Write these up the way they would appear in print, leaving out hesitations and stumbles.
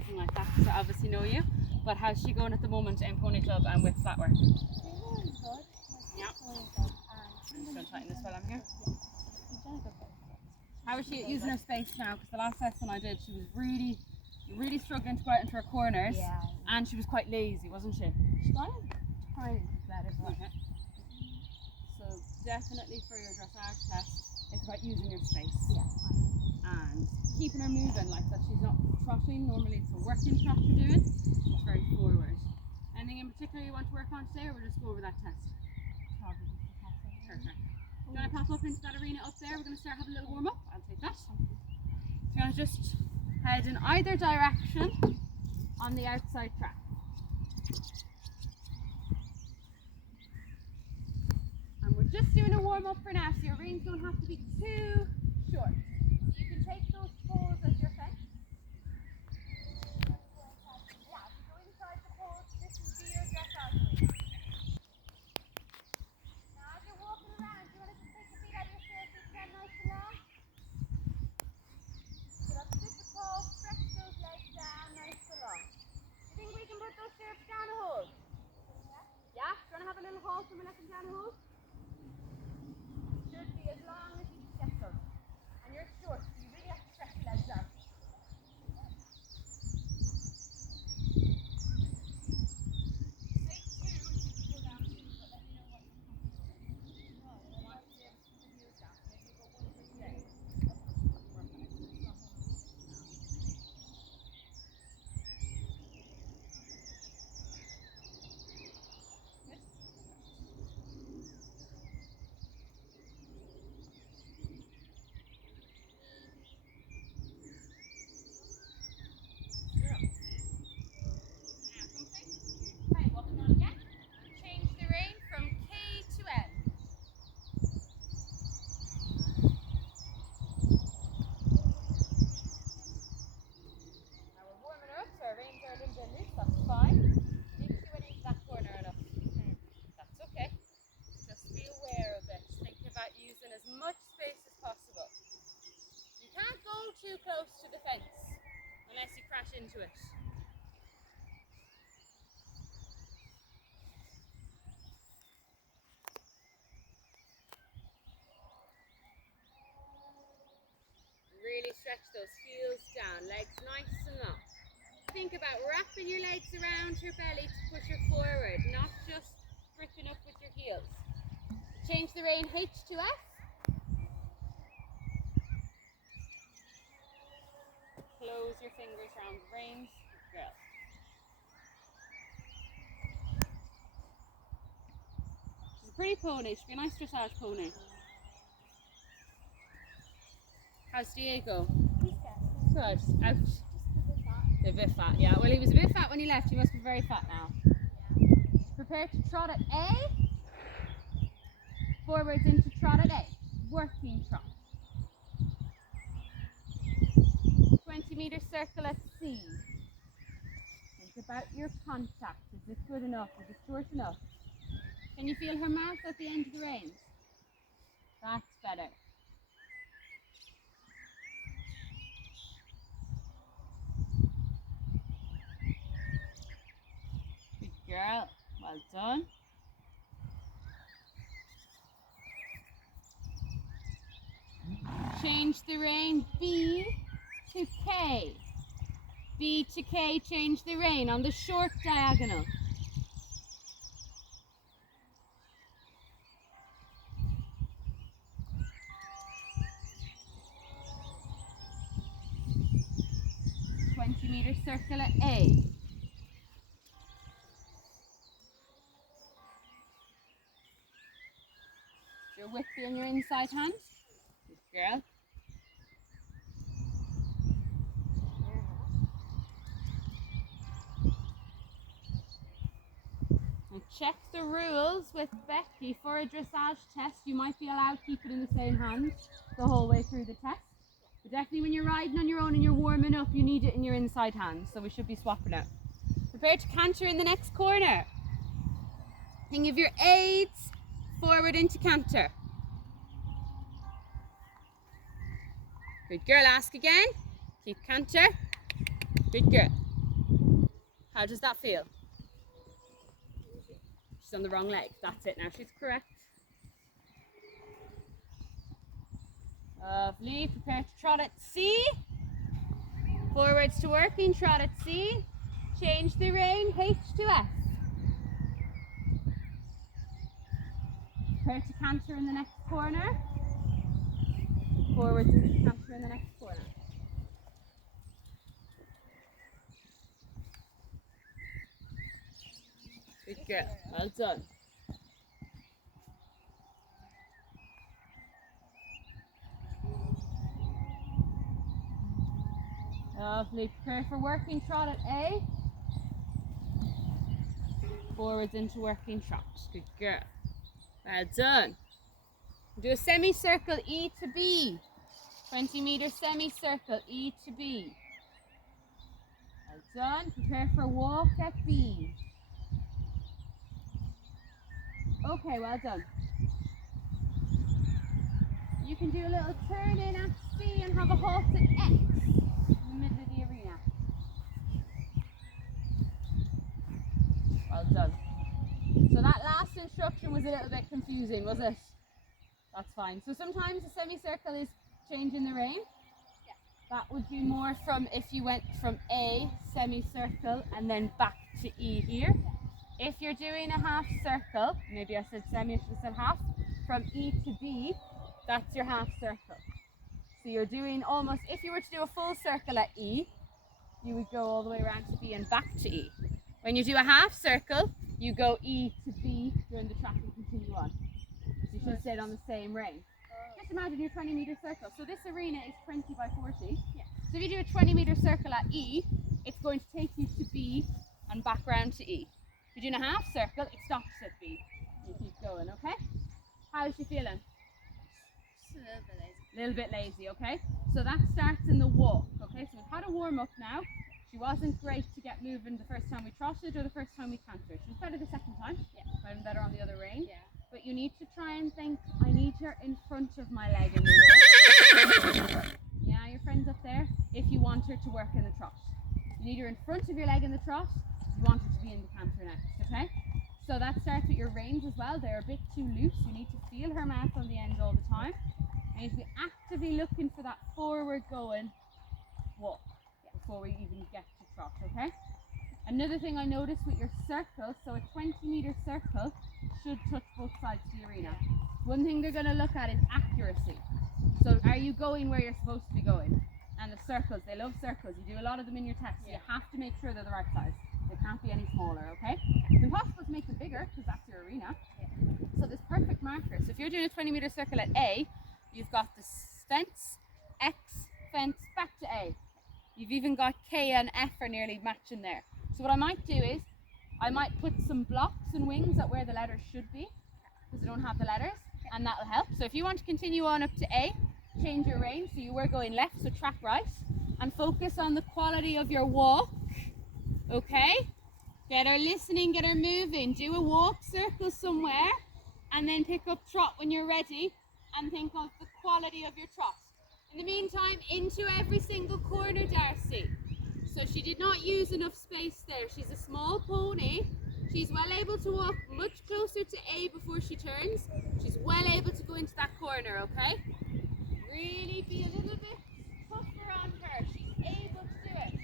anything like that to obviously know you. But how's she going at the moment in Pony Club and with flat work? She's doing good. Yeah. Doing good. I'm just going to tighten this while I'm here. She's done a good job. How is she using her space now? Because the last lesson I did, she was really struggling to go out into her corners. Yeah. And she was quite lazy, wasn't she? She's trying to be better, but Okay. So definitely for your dressage test, it's about using your space. yeah, fine. And keeping her moving, like that she's not trotting. Normally it's a working trot you're doing. It's very forward. Anything in particular you want to work on today, or we'll just go over that test? Probably the castle. Perfect. Do you want to pop up into that arena up there? We're going to start having a little warm up. I'll take that. So you want to just head in either direction on the outside track. And we're just doing a warm up for now, so your reins don't have to be too short. You can take those poles as your fence. Yeah, if you go inside the poles, this will be your dressage arena. Now as you're walking around, do you want to just take your feet out of your chair so you can get nice and long? So that's super tall, stretch those legs down nice and long. Do you think we can put those stirrups down a hole? Yeah? Do you want to have a little halt when we let them down a hole? Should be as long as you can get them. And you're short, so you really have to stretch your legs out. Too close to the fence unless you crash into it. Really stretch those heels down, legs nice and long. Think about wrapping your legs around your belly to push her forward, not just gripping up with your heels. Change the rein H to F. Close your fingers around the reins. Good girl. She's a pretty pony. She'll be a nice dressage pony. How's Diego? He's good. Good. Ouch. Just a bit fat. A bit fat, yeah. Well, he was a bit fat when he left. He must be very fat now. Prepare to trot at A. Forwards into trot at A. Working trot. 20-meter circle at C. Think about your contact. Is this good enough? Is it short enough? Can you feel her mouth at the end of the reins? That's better. Good girl. Well done. Change the rein B to K. B to K, change the rein on the short diagonal. Meter circle at A. Your whip in your inside hand. Good girl. And check the rules with Becky. For a dressage test, you might be allowed to keep it in the same hand the whole way through the test. But definitely when you're riding on your own and you're warming up, you need it in your inside hand. So we should be swapping it. Prepare to canter in the next corner. Think of your aids forward into canter. Good girl, ask again. Keep canter. Good girl. How does that feel? She's on the wrong leg. That's it. Now she's correct. Lovely. Prepare to trot at C. Forwards to working trot at C. Change the rein, H to S. Prepare to canter in the next corner. Forwards into canter in the next corner. Good girl. Well done. Lovely. Prepare for working trot at A. Forwards into working trot. Good girl. Well done. Do a semicircle E to B. 20-meter semicircle E to B. Well done. Prepare for walk at B. Okay, well done. You can do a little turn in at C and have a halt at X in the middle of the arena. Well done. So that last instruction was a little bit confusing, was it? That's fine. So sometimes a semicircle is changing the rein. Yeah. That would be more from if you went from A, semicircle, and then back to E here. If you're doing a half circle, maybe I said semi, I should have said half, from E to B, that's your half circle. So you're doing almost, if you were to do a full circle at E, you would go all the way around to B and back to E. When you do a half circle, you go E to B during the track and continue on. So you should stay on the same rein. Just imagine your 20-meter circle. So this arena is 20 by 40. Yeah. So if you do a 20-meter circle at E, it's going to take you to B and back round to E. If you're doing a half circle, it stops at B. You keep going, okay? How's she feeling? Just a little bit lazy. A little bit lazy, okay? So that starts in the walk, okay? So we've had a warm up now. She wasn't great to get moving the first time we trotted or the first time we cantered. She was better the second time. Yeah. Might have been better on the other rein. Yeah. But you need to try and think, I need her in front of my leg in the walk. Yeah, your friend's up there. If you want her to work in the trot. You need her in front of your leg in the trot. You want her to be in the canter next, okay? So that starts with your reins as well. They're a bit too loose. You need to feel her mouth on the end all the time. And you need to be actively looking for that forward going walk before we even get to trot, okay? Another thing I noticed with your circle, so a 20-meter circle should touch both sides of the arena. One thing they're going to look at is accuracy. So are you going where you're supposed to be going? And the circles, they love circles. You do a lot of them in your test. So you have to make sure they're the right size. They can't be any smaller, okay? It's impossible to make them bigger because that's your arena. So there's perfect markers. So if you're doing a 20-meter circle at A, you've got the fence, X, fence, back to A. You've even got K and F are nearly matching there. So what I might do is, I might put some blocks and wings at where the letters should be, because they don't have the letters, and that'll help. So if you want to continue on up to A, change your rein, so you were going left, so track right, and focus on the quality of your walk, okay? Get her listening, get her moving, do a walk circle somewhere, and then pick up trot when you're ready, and think of the quality of your trot. In the meantime, into every single corner, Darcy. So she did not use enough space there. She's a small pony. She's well able to walk much closer to A before she turns. She's well able to go into that corner, okay? Really be a little bit tougher on her. She's able to do it.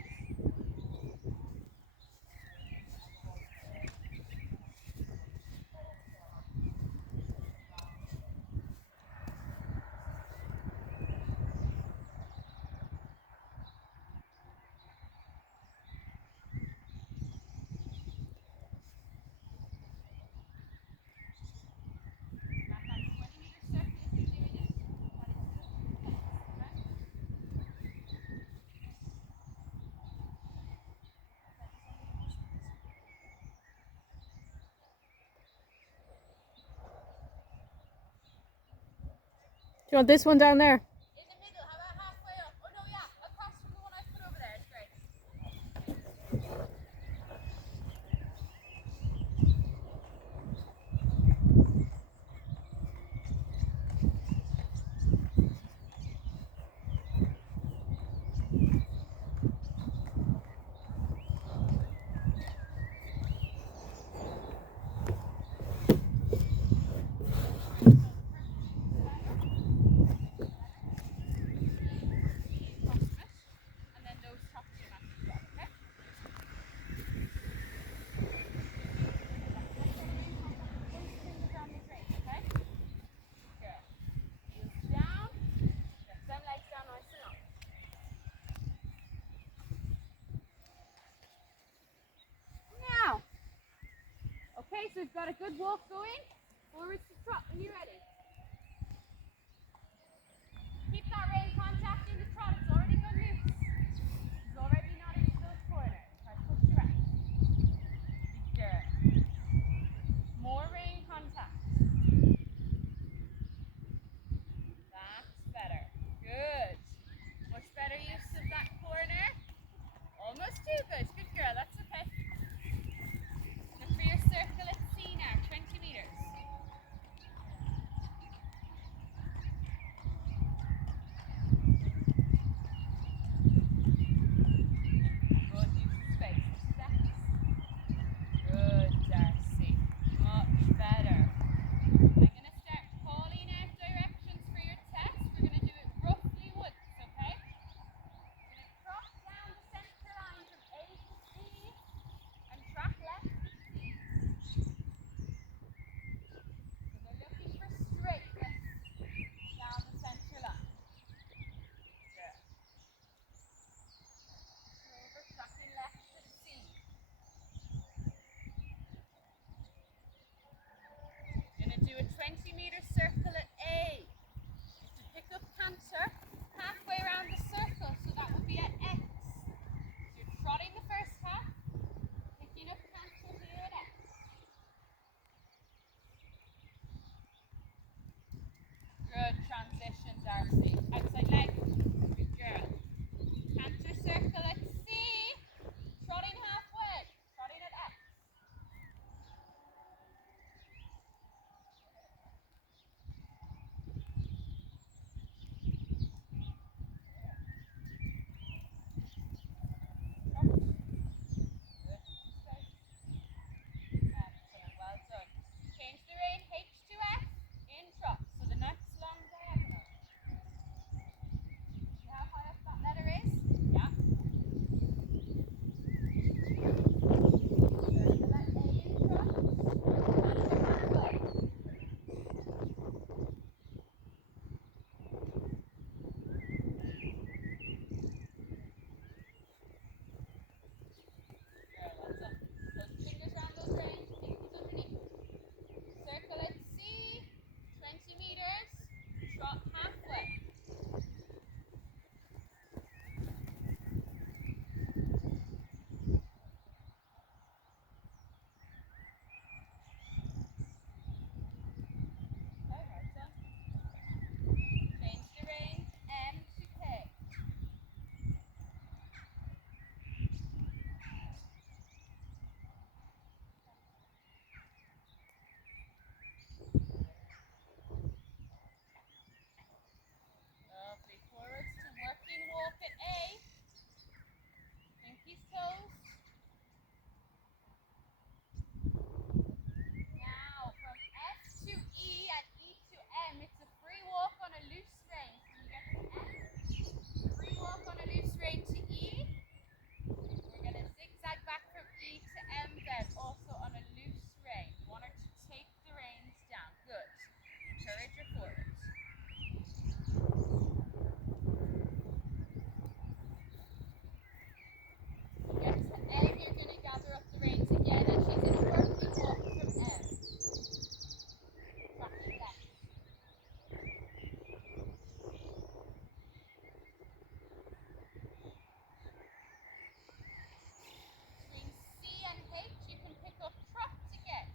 Do you want this one down there? In the middle, how about halfway up? Oh no, yeah, across from the one I put over there. It's great. so we've got a good walk going. Forwards to trot when you're ready. Keep that rein contact in the trot. It's already gone loose. It's already not into those corners. Try to push direct. Good girl. More rein contact. That's better. Good. Much better use of that corner. Almost too good. Good girl. That's okay. Look for your circle at C now. 20 meters. Good use of space. This is X. Good, Darcy. Much better. I'm going to start calling out directions for your test. We're going to do it roughly once, okay? We're going to cross down the center line from A to C and track left to C. So they're looking for straightness down the center line. Good. Over, tracking left to C. You're going to do a 20-meter circle at A. Just to pick up canter halfway around the circle, so that would be at X. So you're trotting the first half, picking up canter here at X. Good transition, Darcy. Outside leg. Good girl. Canter circle at C. Trotting halfway. Trotting at X. Excellent, well done. Change the rein, H to F, in trot. So the next long diagonal. See how high up that letter is? Yeah. Circle at A in trot. Halfway. Girl, well done. Those fingers around those reins, pinkies underneath. Circle at C, 20 meters, trot halfway. Okay, well done. Change the rein, M to K. Lovely. Forwards to working walk at A. Pinkies toes. Now from F to E and E to M, it's a free walk on a loose rein. So you get to F, free walk on a loose rein to E. We're going to zigzag back from E to M then, also on a loose rein. You want her to take the reins down. Good. Encourage her forwards. Get to M, you're going to gather up the reins again, and she's in a working walk from M. Tracking left. Between C and H, you can pick up trot again.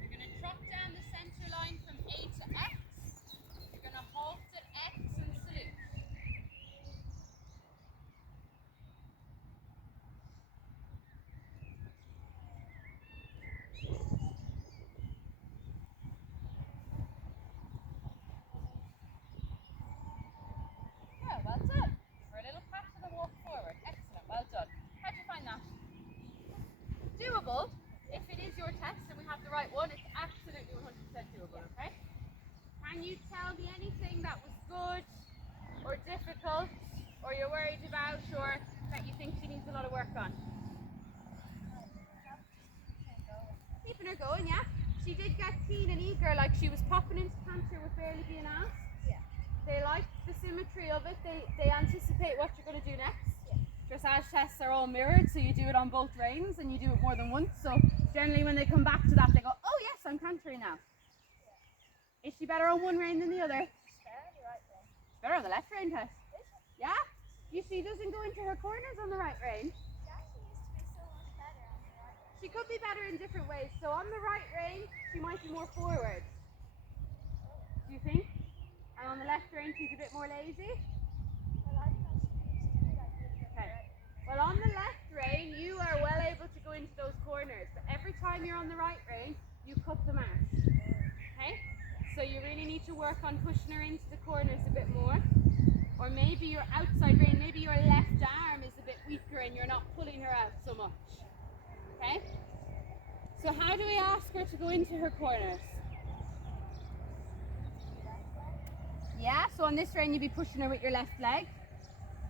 You're going to trot down the center line from A to X. You're going to halt at X and salute. Yeah, well done. For a little pat and a walk forward. Excellent, well done. How'd you find that? Doable. If it is your test and we have the right one, it's absolutely 100% doable, okay? Can you tell me anything that was good or difficult or you're worried about or that you think she needs a lot of work on? Keeping her going, yeah? She did get keen and eager, like she was popping into canter with barely being asked. Yeah. They like the symmetry of it. They anticipate what you're going to do next. Dressage tests are all mirrored, so you do it on both reins and you do it more than once. So generally when they come back to that, they go, oh yes, I'm cantering now. Is she better on one rein than the other? Better on the left rein, Tess. Yeah? You see, doesn't go into her corners on the right rein. She could be better in different ways. So on the right rein, she might be more forward. Do you think? And on the left rein, she's a bit more lazy. Okay. Well, on the left rein, you are well able to go into those corners. But every time you're on the right rein, you cut them out. Okay? So you really need to work on pushing her into the corners a bit more. Or maybe your outside rein, maybe your left arm is a bit weaker and you're not pulling her out so much. Okay? So how do we ask her to go into her corners? Yeah, so on this rein you'd be pushing her with your left leg.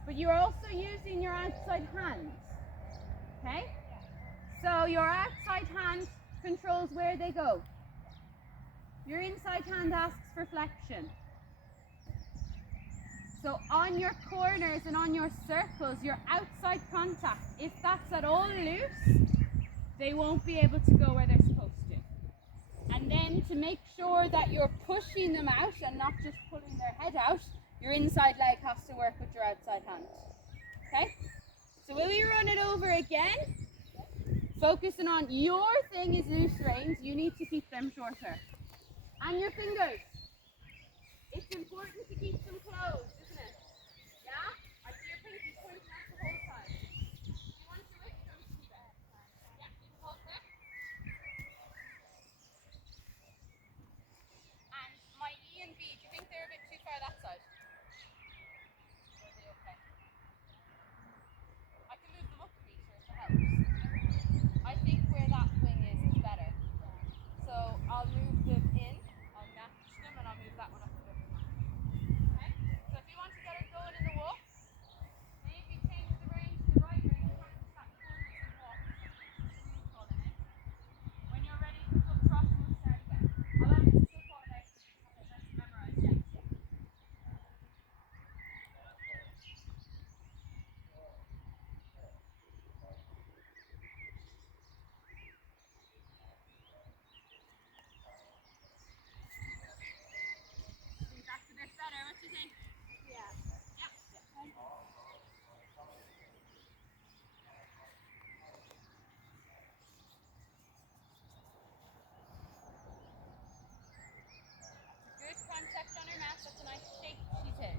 But you're also using your outside hand. Okay? So your outside hand controls where they go. Your inside hand asks for flexion. So on your corners and on your circles, your outside contact, if that's at all loose, they won't be able to go where they're supposed to. And then to make sure that you're pushing them out and not just pulling their head out, your inside leg has to work with your outside hand. Okay? So will we run it over again? Focusing on your thing is loose reins, you need to keep them shorter. And your fingers. It's important to keep them closed, isn't it? Yeah? I see your pinky pointing out the whole time. Do you want to lift them? Yeah, you can hold there. And my E and B, do you think they're a bit too far that side? Or are they okay? I can move them up a meter if it helps. I think where that wing is better. So I'll move them in, I'll match them, and I'll move that one up a bit more. Okay? So if you want to get her going in the walk, maybe change the rein to the right rein and practice that corners and walk. Calling it. When you're ready to full trot, we'll start again. I'll have to still call it out because you have it memorized yet. I think that's a bit better. What do you think? Yeah. Good contact on her mouth. That's a nice shape she's in.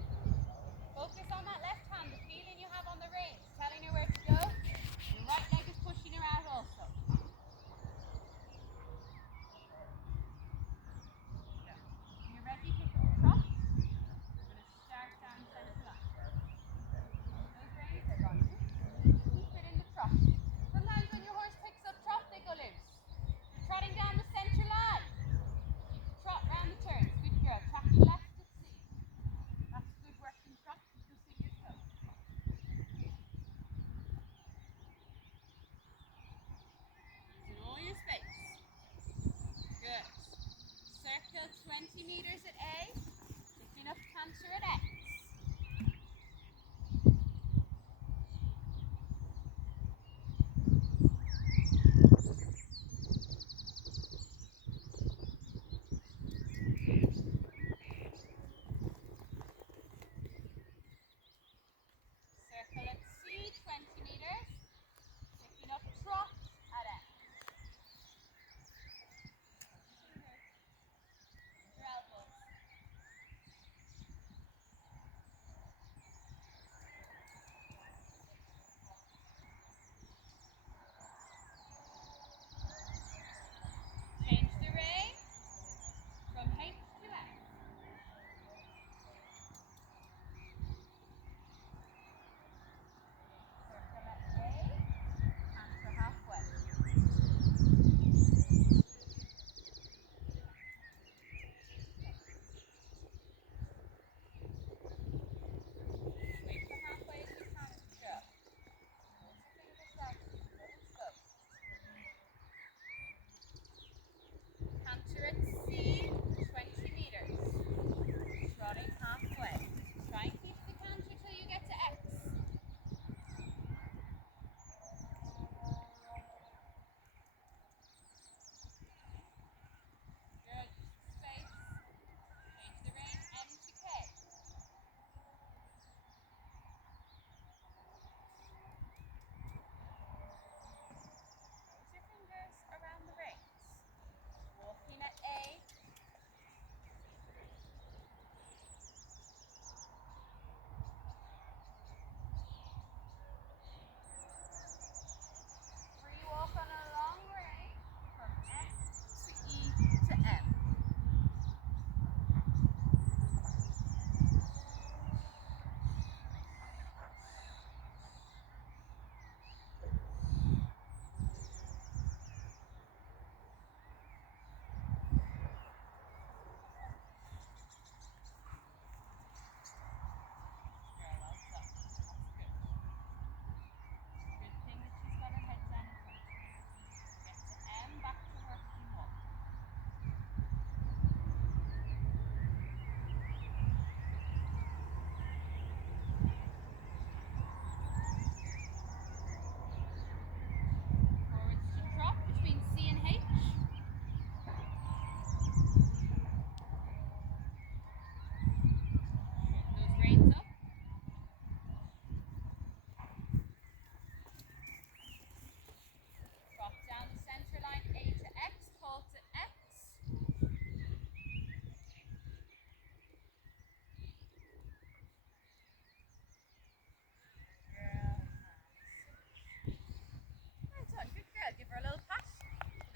Focus on that left hand, the feeling you have on the reins, telling her where to go. Your right leg is pushing her out also. When you're ready, pick up the trot. We're going to start down centre line. Those reins are gone. Keep it in the trot. Sometimes when your horse picks up trot, they go loose. You're trotting down the centre line. Keep the trot round the turns. Good girl. Tracking left at sea. That's a good working trot. Keep those fingers closed. Using all your space. Good. Circle 20 meters at A. Picking up canter at X. Circle at C, 20 meters. Picking up trot at X. Your elbows. Change the rein from H to X. Circle at A, canter halfway. Wait for halfway as you canter. Hold your fingers out, slow and slow. Canter at C, 20 meters. Trotting halfway.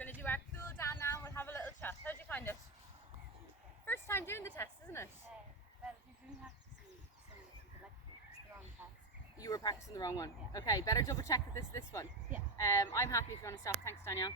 going to do our cool down now and we'll have a little chat. How did you find it? First time doing the test, isn't it? Well, you do have to see some of the wrong test. You were practicing the wrong one. Yeah. Okay, better double check that this is this one. Yeah. I'm happy if you want to stop. Thanks, Danielle.